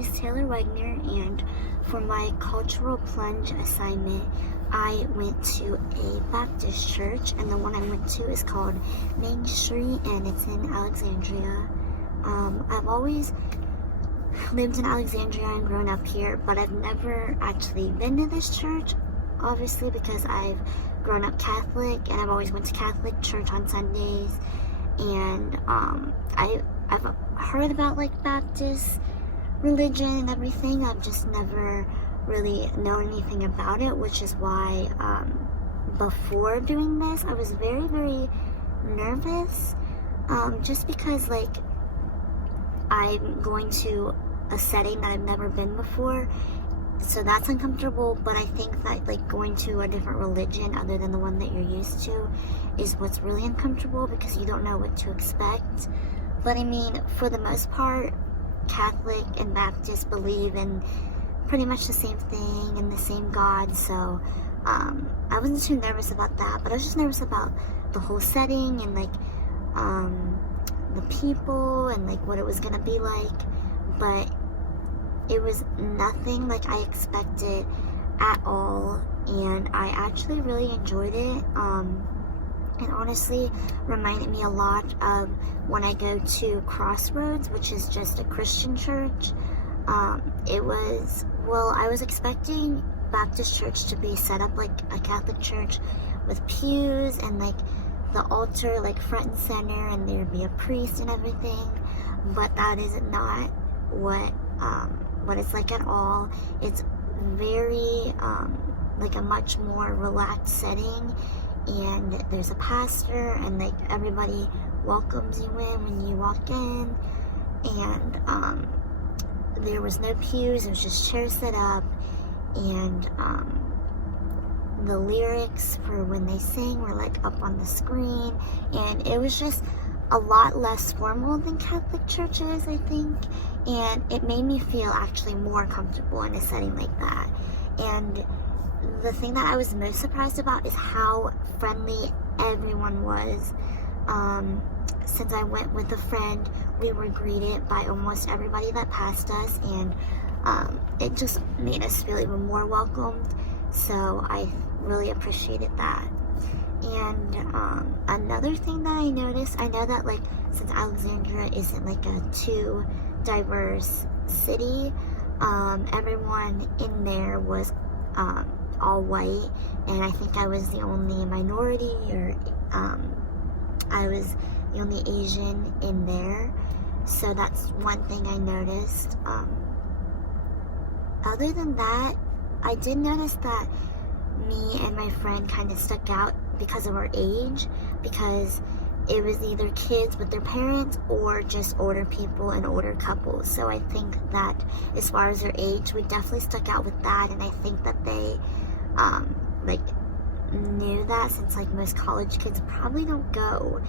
is Taylor Wagner, and for my cultural plunge assignment, I went to a Baptist church, and the one I went to is called Main Street, and it's in Alexandria. I've always lived in Alexandria and grown up here, but I've never actually been to this church, obviously, because I've grown up Catholic, and I've always went to Catholic church on Sundays, and I've heard about like Baptist religion and everything. I've just never really known anything about it, which is why before doing this I was very, very nervous, just because like I'm going to a setting that I've never been before, so that's uncomfortable. But I think that like going to a different religion other than the one that you're used to is what's really uncomfortable, because you don't know what to expect. But I mean, for the most part, Catholic and Baptist believe in pretty much the same thing and the same God, so I wasn't too nervous about that. But I was just nervous about the whole setting and like the people and like what it was gonna be like. But it was nothing like I expected at all, and I actually really enjoyed it. And honestly reminded me a lot of when I go to Crossroads, which is just a Christian church. I was expecting Baptist church to be set up like a Catholic church with pews and like the altar like front and center, and there'd be a priest and everything. But that is not what it's like at all. It's very like a much more relaxed setting, and there's a pastor, and like everybody welcomes you in when you walk in, and there was no pews, it was just chairs set up, and the lyrics for when they sing were like up on the screen, and it was just a lot less formal than Catholic churches, I think, and it made me feel actually more comfortable in a setting like that. And the thing that I was most surprised about is how friendly everyone was. Since I went with a friend, we were greeted by almost everybody that passed us, and it just made us feel even more welcomed, so I really appreciated that. And another thing that I noticed, I know that like since Alexandria isn't like a too diverse city, everyone in there was all white, and I think I was the only minority, or I was the only Asian in there, so that's one thing I noticed. Other than that, I did notice that me and my friend kind of stuck out because of our age, because it was either kids with their parents or just older people and older couples. So I think that as far as their age, we definitely stuck out with that, and I think that they like knew that, since like most college kids probably don't go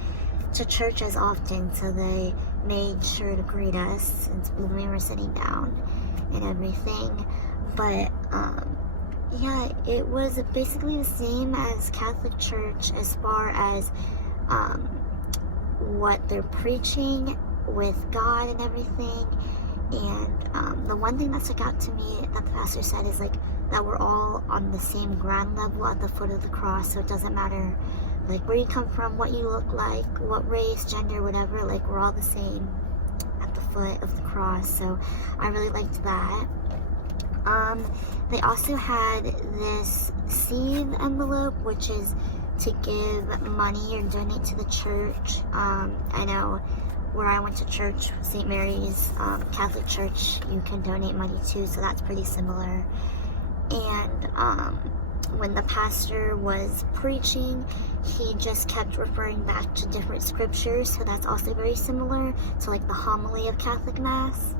to church as often, so they made sure to greet us since we were sitting down and everything. But yeah, it was basically the same as Catholic church as far as what they're preaching with God and everything. And the one thing that stuck out to me that the pastor said is like that we're all on the same ground level at the foot of the cross, so it doesn't matter like where you come from, what you look like, what race, gender, whatever, like we're all the same at the foot of the cross. So I really liked that. They also had this seed envelope, which is to give money or donate to the church. I know where I went to church, St. Mary's Catholic Church, you can donate money too, so that's pretty similar. And when the pastor was preaching, he just kept referring back to different scriptures, so that's also very similar to like the homily of Catholic Mass.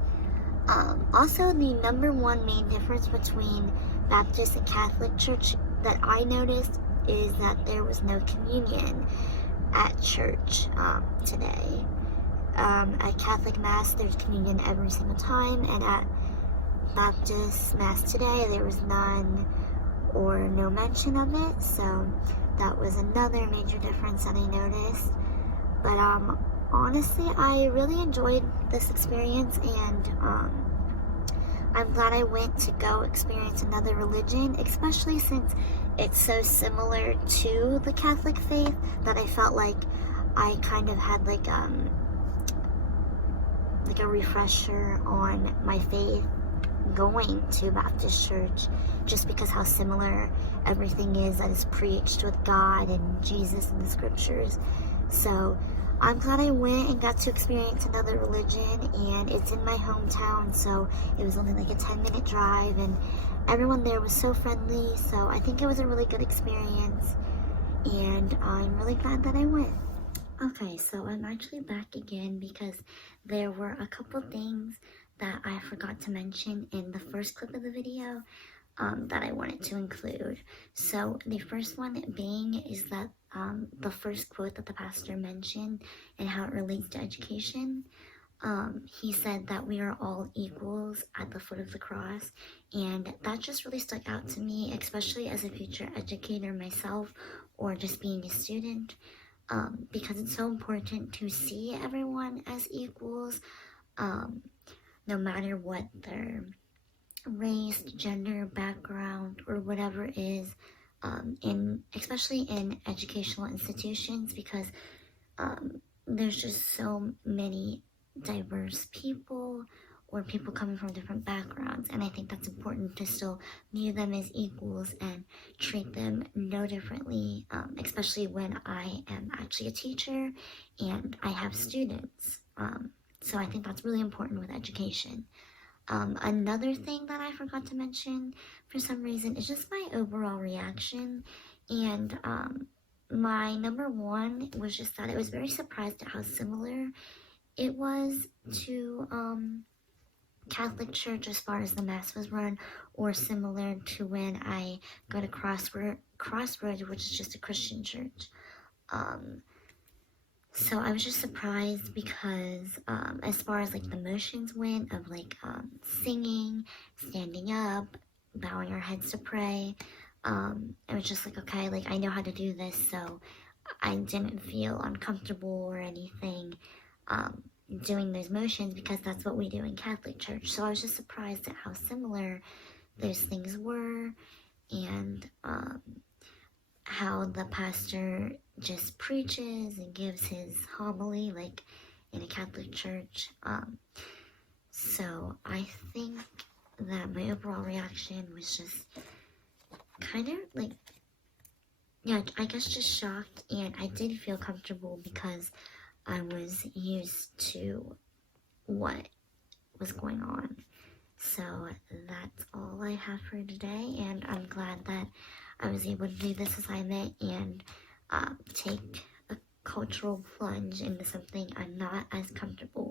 Also, the number one main difference between Baptist and Catholic church that I noticed is that there was no communion at church today. At Catholic Mass, there's communion every single time, and at Baptist Mass today, there was none or no mention of it, so that was another major difference that I noticed. But honestly, I really enjoyed this experience, and I'm glad I went to go experience another religion, especially since it's so similar to the Catholic faith that I felt like I kind of had like a refresher on my faith going to Baptist church, just because how similar everything is that is preached with God and Jesus in the scriptures. So I'm glad I went and got to experience another religion, and it's in my hometown, so it was only like a 10-minute drive, and everyone there was so friendly, so I think it was a really good experience, and I'm really glad that I went. Okay, so I'm actually back again because there were a couple things that I forgot to mention in the first clip of the video that I wanted to include. So the first one being is that the first quote that the pastor mentioned and how it relates to education. He said that we are all equals at the foot of the cross, and that just really stuck out to me, especially as a future educator myself or just being a student. Because it's so important to see everyone as equals, no matter what their race, gender, background, or whatever is, especially in educational institutions, because there's just so many diverse people or people coming from different backgrounds, and I think that's important to still view them as equals and treat them no differently, especially when I am actually a teacher and I have students. So I think that's really important with education. Another thing that I forgot to mention for some reason is just my overall reaction, and my number one was just that I was very surprised at how similar it was to Catholic Church as far as the Mass was run, or similar to when I go to Crossroads, which is just a Christian church. So I was just surprised because as far as like the motions went of like singing, standing up, bowing our heads to pray, it was just like, okay, like I know how to do this, so I didn't feel uncomfortable or anything doing those motions because that's what we do in Catholic Church. So I was just surprised at how similar those things were, and how the pastor just preaches and gives his homily like in a Catholic church. So I think that my overall reaction was just kind of like, yeah, I guess just shocked, and I did feel comfortable because I was used to what was going on. So that's all I have for today, and I'm glad that I was able to do this assignment and take a cultural plunge into something I'm not as comfortable